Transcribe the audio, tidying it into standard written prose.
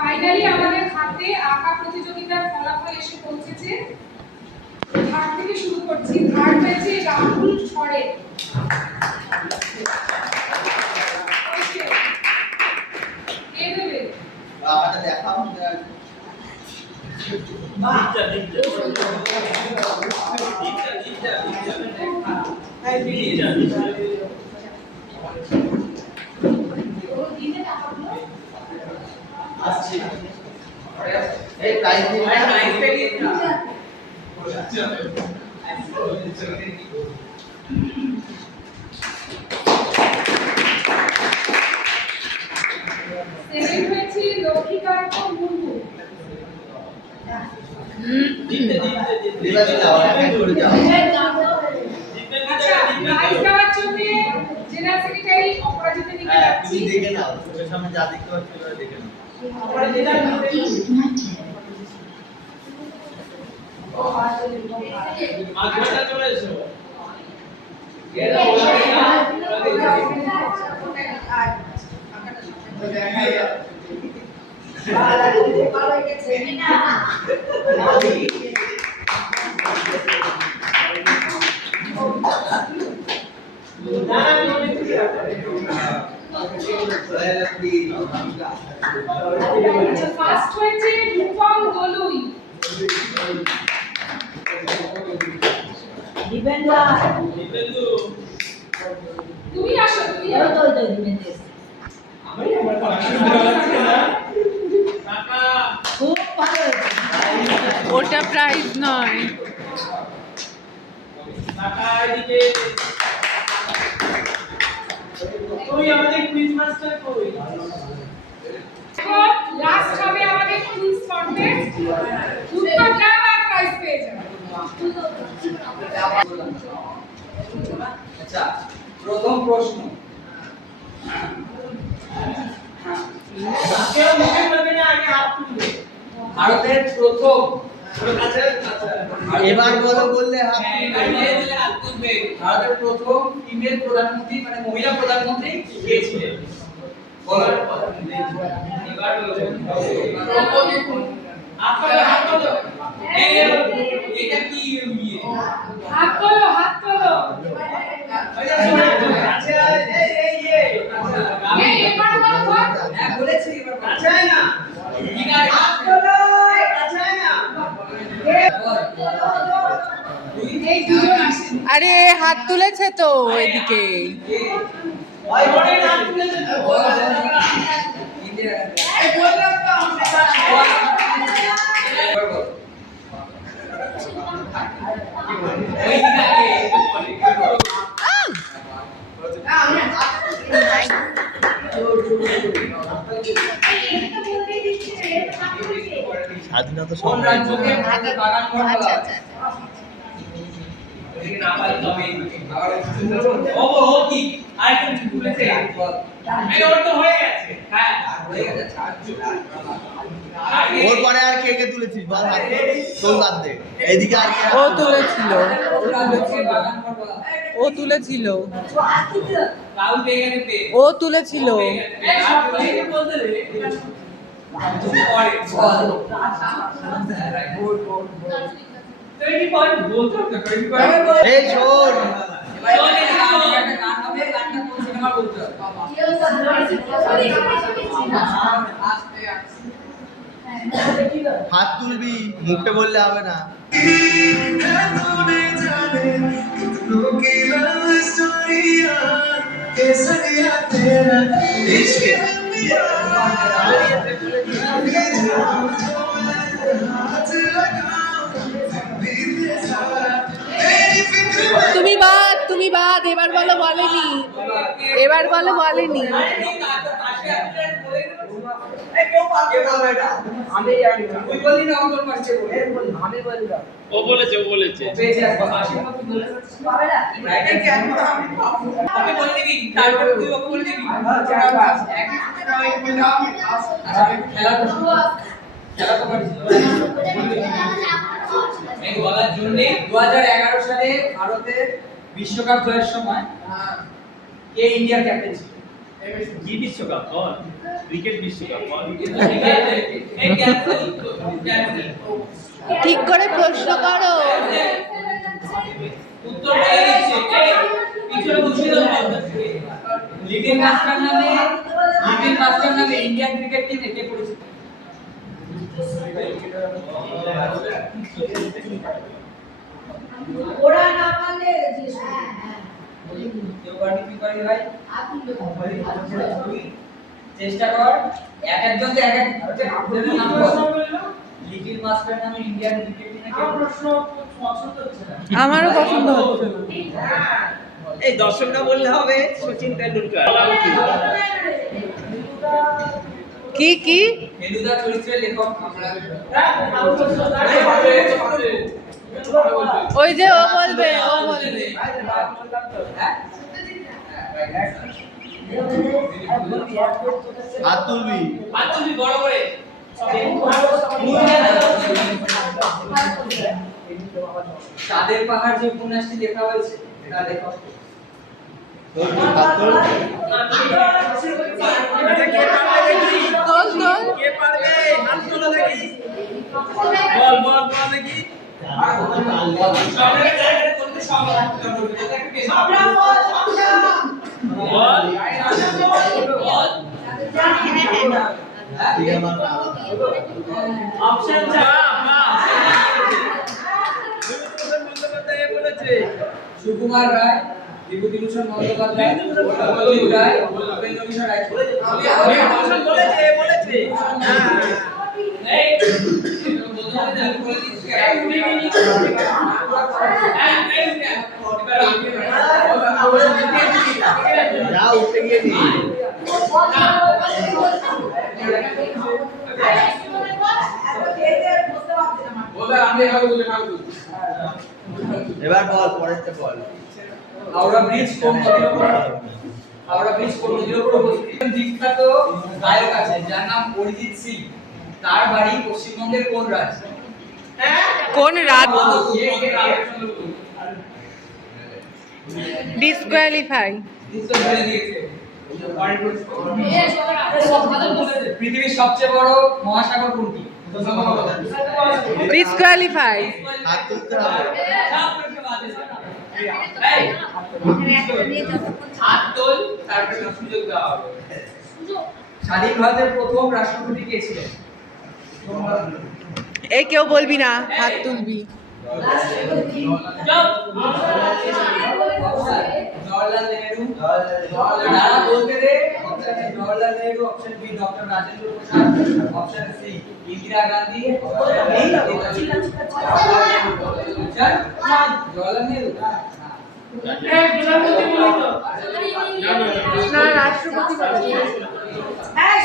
Finally আমাদের হাতে আঁকা প্রতিযোগিতার ফলাফল এসে পৌঁছেছে। ধার থেকে শুরু করছি। ধার হয়েছে রাহুল ছড়ে। কে দেবে? আমাকে দেখাও। আসছি এই প্রাইস দিন না প্রাইস পে দিন না সেকেন্ড হয়েছে লক্ষিকার ও মুন্ডু। দিতে দিবা যাও এক করে যাও। আচ্ছা প্রাইজ দেওয়ার জন্য জেনারেল সেক্রেটারি অপরাজিতা নিকে যাচ্ছি। তুমি দেখে নাও তোমার সামনে যা দেখতে পাচ্ছ সেটা দেখে নাও। অপরাজিতা আজটা চলে এসো এরা ফার্স্ট হয়েছে রূপম গলুই। দিবেন্দু তুমি আসো তুমি আমি আমার কাকা খুব ভালো ওটা প্রাইজ নয়। কাকা এদিকে তুই আমাদের কুইজ মাস্টার কই এখন লাস্ট হবে আমাদের কুইজ কন্টেস্ট। উত্তর দাও আর প্রাইজ পেয়ে যাবে। আচ্ছা প্রথম প্রশ্ন কেউ মুখে বলবে না আগে হাত তুলবে ভারতের প্রথম আচ্ছা আচ্ছা এবার বলো বললে হাত এবার তুলবে। নিয়ে দিলে হাত তুলবে ভারতের প্রথম ফিমেল প্রধানমন্ত্রী মানে মহিলা প্রধানমন্ত্রী কে ছিলেন বলো। এবার হাত তোলো এই এটা কি ইয়ে হাত তোলো হাত তোলো। আচ্ছা এই এই এবার বলো বল। হ্যাঁ বলেছি এবার বলো। আচ্ছা না ঠিক আছে হাত তোলো আচ্ছা না এই দুজন আসেন। আরে হাত তুলেছে তো এদিকে। ওই বড় হাত তুলেছে তো ইন্ডিয়া এই বললাম তো আমরা এবার বলো। ওই দিকে স্বাধীনতা কোন রাজ্যকে ভারতের বাগান ঘর বলা হয়? ও ও কি আইটেম খুলেছে এই ওর তো হয়ে গেছে হ্যাঁ ওর পরে আর কে কে তুলেছিস বল হাত তোল বাদ দে এইদিকে আর কে ও তুলেছিল ও তুলেছিল রাহুল পেয়ে গেছে পে ও তুলেছিল। এই সব কিছু বলতে রে পরে তুই পয়েন্ট বলতো 20 পয়েন্ট এই শোন একটা গান হবে গানটা কোন সিনেমা বলতে হবে হাত তুলবি মুখে বললে হবে না তুমি বাদ এবার বলো বলেনি। এবার বলো বলেনি। ও বলেছে আমি বলে দিবি তারপরে তুই ওকে বলে দিবি খেলা তো এই বলার জন্য 2011 সালে ভারতের বিশ্বকাপ জয়ের সময় কে ইন্ডিয়ার ক্যাপ্টেন ছিল? কি বিশ্বকাপ বল ক্রিকেট বিশ্বকাপ এই ক্যান্সেল ক্যান্সেল ঠিক করে প্রশ্ন করো। উত্তর দিয়ে দিচ্ছি পিছনে বসিয়ে দাও লিটিল মাস্টার নামে ইন্ডিয়ান ক্রিকেট টিম একে পরিচিত ওরা না পারলে কেউ পারবি কি পারবি ভাই চেষ্টা কর একজন তো এক একজনের নাম বল লিটিল মাস্টার নামে ইন্ডিয়ান ক্রিকেট টিমে কে প্রশ্ন পছন্দ হচ্ছে না আমারও পছন্দ হচ্ছে না। এই দর্শকরা বললে হবে সচিন তেন্ডুলকার। কি কি ফেলুদা চরিত্রের লেখক আমরা ওই যে ও বলবে ও বলবে। হাত তুলবি। তুমি বড় করে চাঁদের পাহাড় যে উপন্যাসটি লেখা হয়েছে এটা লেখক হাত তোল। এটা কে পারবে দেখি? তোল তোল। কে পারবে? হাত তোলো দেখি। বল বল বল দেখি। সবাই জায়গায় করতে সবাই বল। অপশন বন্দ্যোপাধ্যায় বলেছে। সুকুমার রায় বিভূতিভূষণ বন্দ্যোপাধ্যায় মনোজ রায় উপেন্দ্র কিশোর রায় বলেছে বলেছে। যা উঠতে গিয়ে নি। এবার বল, পরেরটা বল। হাওড়া ব্রিজ কোন নদীর উপর হাওড়া ব্রিজ কোন নদীর উপর অবস্থিত বিখ্যাত গায়ক আছে যার নাম অরিজিৎ সিং তার বাড়ি পশ্চিমবঙ্গের কোন রাজ্যে কোন রাত ডিসকোয়ালিফাই। উত্তর বলে দিয়েছে পৃথিবীর সবচেয়ে বড় মহাসাগর কোনটি ডিসকোয়ালিফাই। হাত তুলতে হবে। হাত তোল তারপরে সুযোগ দেওয়া হবে স্বাধীন ভারতের প্রথম রাষ্ট্রপতি কে ছিলেন এই কেউ বলবি না, হাত তুলবি। জওয়াহরলাল নেহেরু যারা বলতে দে option A Jawaharlal Nehru option B doctor Rajendra Prasad option C Indira Gandhi Jawaharlal Nehru না রাষ্ট্রপতি বলে। হ্যাঁ